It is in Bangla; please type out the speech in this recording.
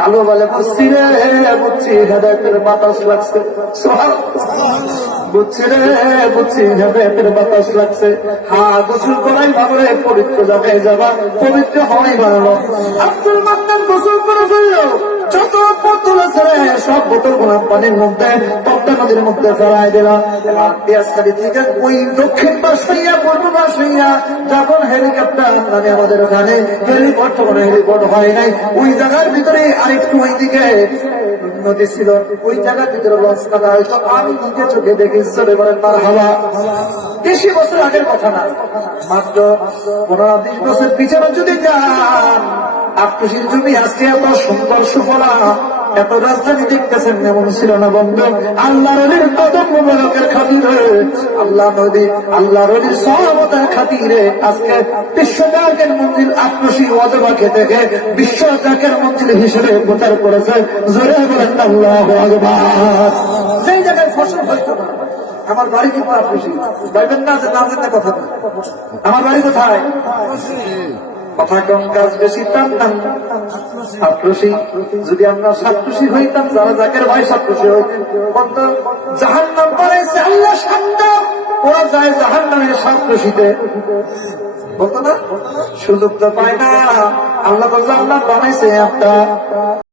কালো বলে বুঝছি রে, বুঝছি হেদায়েতের বাতাস লাগছে। বুঝছি রে, বুঝছি হেদায়েতের বাতাস লাগছে। হ্যাঁ, গোসল করাই ভালো রে, পবিত্র জায়গায় যাবা, পবিত্র হওয়াই ভালো। আব্দুল মান্নান গোসল করে ফেললো, যত বোতল আছে সব বোতল গোলাম পানির মধ্যে পদ্মা নদীর মধ্যে ফেলায় দিলাম। পেঁয়াজখালি থেকে ওই দক্ষিণ পাশ হইয়া পূর্ব পাশ হইয়া যখন হেলিকপ্টার মানে আমাদের ওখানে হেলিপড, তখন হেলিপড হয় নাই, ওই জায়গার ভিতরে আরেকটু ওই দিকে নদী ছিল, ওই জায়গার ভিতরে লঞ্চ কাটা হয়তো আমি নিজে চোখে দেখেছি। চলে বলেন মারহাবা। বেশি বছর আগের কথা না, মাত্র 15-20 বছর পিছনে যদি যান, আটকুশির জমি আজকে এত সুন্দর সুফলা, এত রাজধানী দেখতেছেন এমন ছিল না বন্ধু। আল্লাহ নদীর কদম মুবারকের খাতিরে, আল্লাহ নদী আল্লাহ নদীর সহমতার খাতিরে আজকে বিশ্বজাকের মন্দির আটকুশি ওয়াজবাকে থেকে বিশ্বজাকের মন্দির হিসেবে প্রচার করেছে। জোরে বলেন আল্লাহু আকবার। সেই জায়গায় ফসল হইতো না। আমার বাড়ি কিন্তু আটকুশি, ভাইবেন না যে না জেনে কথা না। আমার বাড়ি কোথায়? কথা কম কাজ বেশি, টানতাম সাতরশি। যদি আমরা সাতরশি হইতাম, যারা জাকের ভাই সাতরশি হইতেন, বলতো জাহান্নাম বানাইছে আল্লাহ সাতটা, ওরা যায় জাহান্নামের সাতরশিতে, বলতো না? সুযোগ তো পায় না। আল্লাহ তো জান্নাত বানাইছে একটা।